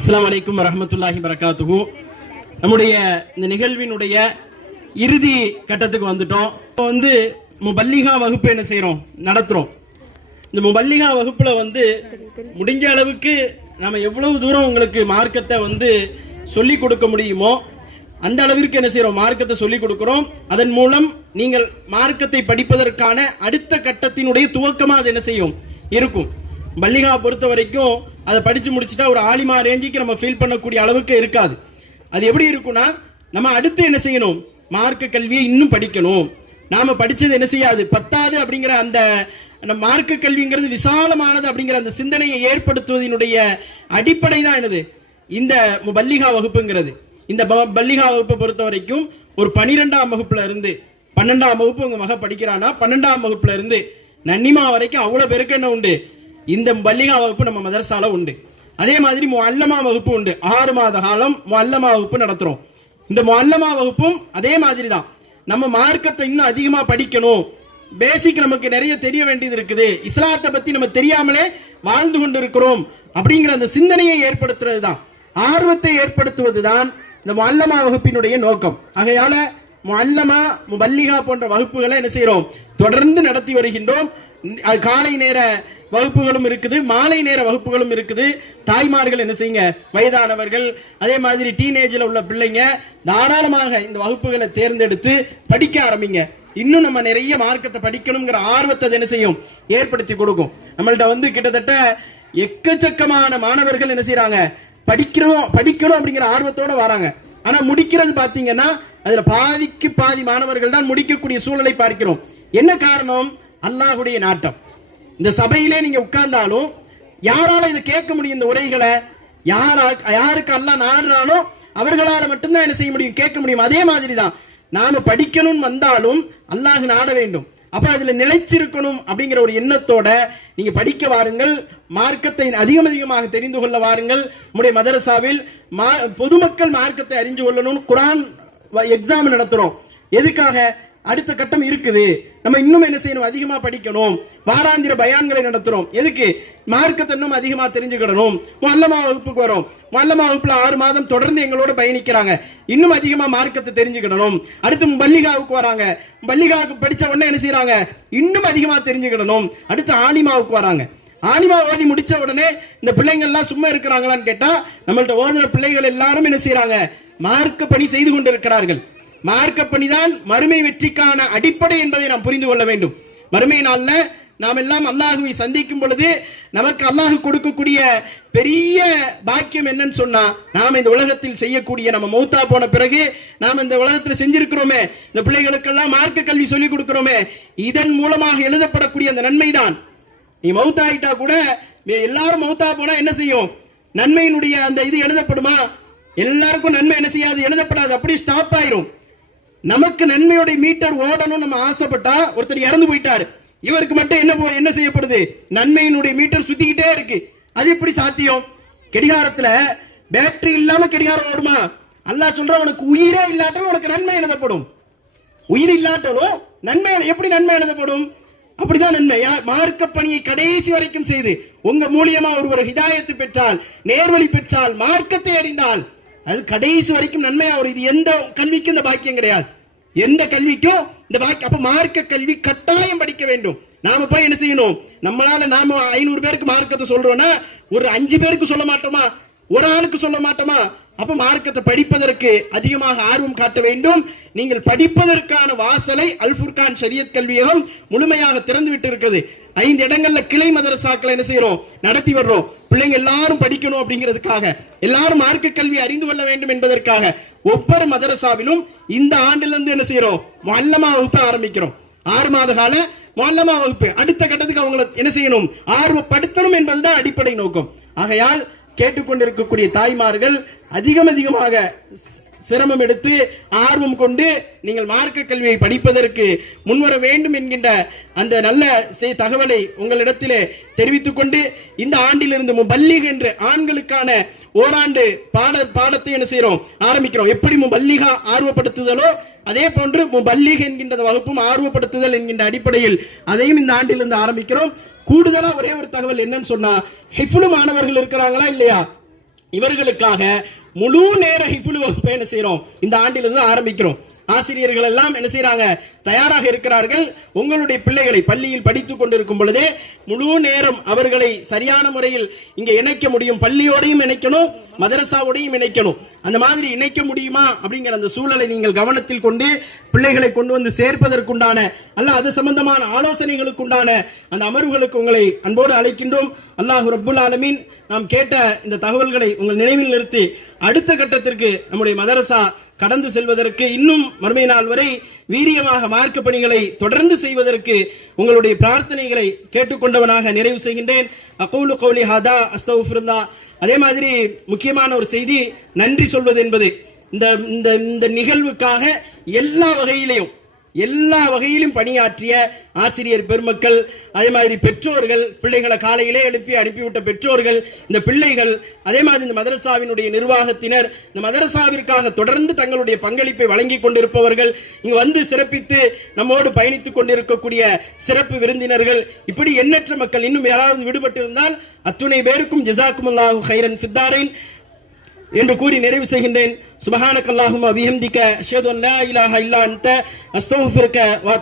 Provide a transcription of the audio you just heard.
அஸ்லாம் வலைக்கும் வரஹ்மத்துல்லாஹி வரகாத்துகு நம்முடைய இந்த நிகழ்வினுடைய இறுதி கட்டத்துக்கு வந்துட்டோம். இப்போ வந்து முபல்லிகா வகுப்பு என்ன செய்கிறோம் நடத்துகிறோம் இந்த முபல்லிகா வகுப்பில் வந்து முடிஞ்ச அளவுக்கு நம்ம எவ்வளவு தூரம் உங்களுக்கு மார்க்கத்தை வந்து சொல்லி கொடுக்க முடியுமோ அந்த அளவிற்கு என்ன செய்கிறோம் மார்க்கத்தை சொல்லி கொடுக்குறோம். அதன் மூலம் நீங்கள் மார்க்கத்தை படிப்பதற்கான அடுத்த கட்டத்தினுடைய துவக்கமாக அது என்ன செய்யும்? இருக்கும். பல்லிகா பொறுத்த வரைக்கும் அதை படித்து முடிச்சுட்டா ஒரு ஆலிமா ரேஞ்சுக்கு நம்ம ஃபீல் பண்ணக்கூடிய அளவுக்கு இருக்காது. அது எப்படி இருக்கும்னா நம்ம அடுத்து என்ன செய்யணும்? மார்க்க கல்வியை இன்னும் படிக்கணும். நாம் படித்தது என்ன செய்யாது? பத்தாது அப்படிங்கிற அந்த அந்த மார்க்க கல்விங்கிறது விசாலமானது அப்படிங்கிற அந்த சிந்தனையை ஏற்படுத்துவதனுடைய அடிப்படை தான் என்னது? இந்த பல்லிகா வகுப்புங்கிறது. இந்த பல்லிகா வகுப்பை பொறுத்த வரைக்கும் ஒரு பனிரெண்டாம் வகுப்புல இருந்து பன்னெண்டாம் வகுப்பு உங்கள் மக படிக்கிறானா பன்னெண்டாம் வகுப்புல இருந்து நன்னிமா வரைக்கும் அவ்வளோ பேருக்கு என்ன உண்டு? இந்த பல்லிகா வகுப்பு நம்ம மதரசால உண்டு. அதே மாதிரி முஅல்லமா வகுப்பு உண்டு. ஆறு மாத காலம் முஅல்லமா வகுப்பு நடத்துறோம். இந்த முஅல்லமா வகுப்பும் அதே மாதிரி தான் நம்ம மார்க்கத்தை இன்னும் அதிகமாக படிக்கணும். பேசிக் நமக்கு நிறைய தெரிய வேண்டியது இருக்குது. இஸ்லாத்தை பற்றி நம்ம தெரியாமலே வாழ்ந்து கொண்டு இருக்கிறோம் அப்படிங்கிற அந்த சிந்தனையை ஏற்படுத்துறது தான் ஆர்வத்தை ஏற்படுத்துவது தான் இந்த முஅல்லமா வகுப்பினுடைய நோக்கம். ஆகையால முஅல்லமா முபல்லிகா போன்ற வகுப்புகளை என்ன செய்கிறோம் தொடர்ந்து நடத்தி வருகின்றோம். காலை நேர வகுப்புகளும் இருக்குது. மாலை நேர வகுப்புகளும் இருக்குது. தாய்மார்கள் என்ன செய்யுங்க? வயதானவர்கள். அதே மாதிரி டீனேஜில் உள்ள பிள்ளைங்க தாராளமாக இந்த வகுப்புகளை தேர்ந்தெடுத்து படிக்க ஆரம்பிங்க. இன்னும் நம்ம நிறைய மார்க்கத்தை படிக்கணுங்கிற ஆர்வத்தை என்ன செய்யும்? ஏற்படுத்தி கொடுக்கும். நம்மள்ட்ட வந்து கிட்டத்தட்ட எக்கச்சக்கமான மாணவர்கள் என்ன செய்கிறாங்க படிக்கிறோம் படிக்கணும் அப்படிங்கிற ஆர்வத்தோட வராங்க. ஆனா முடிக்கிறது பாத்தீங்கன்னா அதுல பாதிக்கு பாதி மாணவர்கள் தான் முடிக்கக்கூடிய சூழலை பார்க்கிறோம். என்ன காரணம்? அல்லாஹுடைய நாட்டம். இந்த சபையிலே நீங்க உட்கார்ந்தாலும் யாரால இதை கேட்க முடியும் இந்த உரைகளை? யாரா யாருக்கு அல்லாஹ் நாடுறானோ அவர்களால் மட்டும்தான் என்ன செய்ய முடியும் கேட்க முடியும். அதே மாதிரி தான் நானும் படிக்கணும்னு வந்தாலும் அல்லாஹ் நாட வேண்டும். அப்போ அதில் நிலைச்சிருக்கணும் அப்படிங்கிற ஒரு எண்ணத்தோட நீங்கள் படிக்க வாருங்கள். மார்க்கத்தை அதிகம் அதிகமாக தெரிந்து கொள்ள வாருங்கள். நம்முடைய மதரசாவில் மா பொதுமக்கள் மார்க்கத்தை அறிஞ்சு கொள்ளணும்னு குரான் எக்ஸாம் நடத்துகிறோம் எதுக்காக? அடுத்த கட்டம் இருக்குது. நம்ம இன்னும் என்ன செய்யணும்? அதிகமா படிக்கணும். வாராந்திர பயான்களை நடத்துறோம். எதுக்கு? மார்க்கத்தை இன்னும் அதிகமா தெரிஞ்சுக்கிடணும். வல்லமா வகுப்புக்கு வரோம். வல்லமா வகுப்புல ஆறு மாதம் தொடர்ந்து எங்களோட பயணிக்கிறாங்க. இன்னும் அதிகமா மார்க்கத்தை தெரிஞ்சுக்கிடணும். அடுத்து பல்லிகாவுக்கு வராங்க. பல்லிகாவுக்கு படிச்ச உடனே என்ன செய்கிறாங்க இன்னும் அதிகமா தெரிஞ்சுக்கிடணும். அடுத்து ஆலிமாவுக்கு வராங்க. ஆலிமா ஓதி முடிச்ச உடனே இந்த பிள்ளைங்கள்லாம் சும்மா இருக்கிறாங்களான்னு கேட்டா நம்மள்ட்ட ஓதுன பிள்ளைகள் எல்லாரும் என்ன செய்கிறாங்க மார்க்க பணி செய்து கொண்டிருக்கிறார்கள். மார்க்க பணிதான் மறுமை வெற்றிக்கான அடிப்படை என்பதை நாம் புரிந்து கொள்ள வேண்டும். மறுமை நாளில் நாம் எல்லாம் அல்லாஹுவை சந்திக்கும் பொழுது நமக்கு அல்லாஹ் கொடுக்கக்கூடிய பெரிய பாக்கியம் என்னன்னு சொன்னா நாம் இந்த உலகத்தில் செய்யக்கூடிய நம்ம மௌத்தா போன பிறகு நாம் இந்த உலகத்தில் செஞ்சிருக்கிறோமே இந்த பிள்ளைகளுக்கெல்லாம் மார்க்க கல்வி சொல்லிக் கொடுக்கிறோமே இதன் மூலமாக எழுதப்படக்கூடிய அந்த நன்மைதான். நீ மௌத்தா ஆயிட்டா கூட எல்லாரும் மௌத்தா போனா என்ன செய்யும்? நன்மையினுடைய அந்த இது எழுதப்படுமா? எல்லாருக்கும் நன்மை என்ன செய்யாது? எழுதப்படாது. அப்படி ஸ்டாப் ஆயிரும். நமக்கு நன்மையோட மீட்டர் ஓடணும் நம்ம ஆசைப்பட்டா ஒருத்தர் இறந்து போயிட்டாரு. இவருக்கு மட்டும் என்ன போ- என்ன செய்யப்படுது? நன்மையினுடைய மீட்டர் சுத்திக்கிட்டே இருக்கு. அது எப்படி சாத்தியம்? கடிகாரத்துல பேட்டரி இல்லாம கடிகாரம் ஓடுமா? அல்லாஹ் சொல்ற உனக்கு உயிரே இல்லாட்டாலும் உனக்கு நன்மை எழுதப்படும் உயிர் இல்லாட்டாலும் நன்மை எப்படி நன்மை எழுதப்படும் அப்படிதான் நன்மை. மார்க்க பணியை கடைசி வரைக்கும் செய்து உங்க மூலியமா ஒருவர் ஹிதாயத்து பெற்றால் நேர்வழி பெற்றால் மார்க்கத்தை அறிந்தால் அது கடைசி வரைக்கும் நன்மையா வரும். இது எந்த கல்விக்கும் இந்த பாக்கியம் கிடையாது. எந்த கல்விக்கும் இந்த பாக்கியம். அப்ப மார்க்க கல்வி கட்டாயம் படிக்க வேண்டும். நாம போய் என்ன செய்யணும்? நம்மளால நாம ஐநூறு பேருக்கு மார்க்கத்தை சொல்றோம்னா ஒரு அஞ்சு பேருக்கு சொல்ல மாட்டோமா? ஒரு ஆளுக்கு சொல்ல மாட்டோமா? அப்ப மார்க்கத்தை படிப்பதற்கு அதிகமாக ஆர்வம் காட்ட வேண்டும். நீங்கள் படிப்பதற்கான வாசலை அல்புர்கான் ஷரியத் கல்வியகம் முழுமையாக திறந்து விட்டு இருக்குது ஐந்து இடங்கள்ல கிளை மதரசாக்களை என்ன செய்யறோம் நடத்தி வர்றோம். பிள்ளைங்க எல்லாரும் படிக்கணும் அப்படிங்கிறதுக்காக எல்லாரும் மார்க்க கல்வி அறிந்து கொள்ள வேண்டும் என்பதற்காக ஒவ்வொரு மதரசாவிலும் இந்த ஆண்டிலிருந்து என்ன செய்யறோம் மல்லமா வகுப்பு ஆரம்பிக்கிறோம். ஆறு மாத கால மல்லமா வகுப்பு. அடுத்த கட்டத்துக்கு அவங்களை என்ன செய்யணும்? ஆர்வப்படுத்தணும் என்பதுதான் அடிப்படை நோக்கம். ஆகையால் கேட்டுக்கொண்டிருக்கக்கூடிய தாய்மார்கள் அதிகம் அதிகமாக சிரமம் எடுத்து ஆர்வம் கொண்டு நீங்கள் மார்க்க கல்வியை படிப்பதற்கு முன்வர வேண்டும் என்கின்ற அந்த நல்ல தகவலை உங்களிடத்திலே தெரிவித்துக் கொண்டு இந்த ஆண்டிலிருந்து முபல்லிக் என்று ஆண்களுக்கான ஓராண்டு பாட பாடத்தை என்ன செய்கிறோம் ஆரம்பிக்கிறோம். எப்படி முபல்லிகா ஆர்வப்படுத்துதலோ அதே போன்று முபல்லிக் என்கின்ற வகுப்பும் ஆர்வப்படுத்துதல் என்கின்ற அடிப்படையில் அதையும் இந்த ஆண்டிலிருந்து ஆரம்பிக்கிறோம். கூடுதலா ஒரே ஒரு தகவல் என்னன்னு சொன்னா ஹிஃபுலு மாணவர்கள் இருக்கிறாங்களா இல்லையா? இவர்களுக்காக முழு நேர ஹிஃபுலு வகுப்பை என்ன செய்றோம்? இந்த ஆண்டிலிருந்து ஆரம்பிக்கிறோம். ஆசிரியர்கள் எல்லாம் என்ன செய்யறாங்க தயாராக இருக்கிறார்கள். உங்களுடைய பிள்ளைகளை பள்ளியில் படித்துக் கொண்டிருக்கும் பொழுதே முழு நேரம் அவர்களை சரியான முறையில் இங்கே இணைக்க முடியும். பள்ளியோடையும் இணைக்கணும் மதரசாவோடையும் இணைக்கணும். அந்த மாதிரி இணைக்க முடியுமா? அப்படிங்கிற அந்த சூழலை நீங்கள் கவனத்தில் கொண்டு பிள்ளைகளை கொண்டு வந்து சேர்ப்பதற்குண்டான அல்ல அது சம்பந்தமான ஆலோசனைகளுக்குண்டான அந்த அமர்வுகளுக்கு உங்களை அன்போடு அழைக்கின்றோம். அல்லாஹ் ரப்புல் ஆலமீன் நாம் கேட்ட இந்த தகவல்களை உங்கள் நினைவில் நிறுத்தி அடுத்த கட்டத்திற்கு நம்முடைய மதரசா கடந்து செல்வதற்கு இன்னும் மறுமை நாள் வரை வீரியமாக மார்க்க பணிகளை தொடர்ந்து செய்வதற்கு உங்களுடைய பிரார்த்தனைகளை கேட்டுக்கொண்டவனாக நிறைவு செய்கின்றேன். அகௌலு கௌலி ஹாதா அஸ்தகுஃபிருந்தா அதே மாதிரி முக்கியமான ஒரு செய்தி நன்றி சொல்வது என்பது. இந்த இந்த இந்த நிகழ்வுக்காக எல்லா வகையிலையும் எல்லா வகையிலும் பணியாற்றிய ஆசிரியர் பெருமக்கள் அதே மாதிரி பெற்றோர்கள் பிள்ளைகளை காலையிலே எழுப்பி அனுப்பிவிட்ட பெற்றோர்கள் இந்த பிள்ளைகள் அதே மாதிரி இந்த மதரசாவினுடைய நிர்வாகத்தினர் இந்த மதரசாவிற்காக தொடர்ந்து தங்களுடைய பங்களிப்பை வழங்கி கொண்டிருப்பவர்கள் இங்கு வந்து சிறப்பித்து நம்மோடு பயணித்துக் கொண்டிருக்கக்கூடிய சிறப்பு விருந்தினர்கள் இப்படி எண்ணற்ற மக்கள் இன்னும் யாராவது விடுபட்டிருந்தால் அத்துணை பேருக்கும் ஜிசாக்குமுல்லாஹு ஹைரன் ஃபித்தாரின். என்று கூறி நிறைவு செய்கின்றேன். சுபஹானக்கல்லாஹும் அபிஹம்திக்க அஷ்ஹது அன் லா இல்லா அந்த அஸ்தக்ஃபிருக்க வ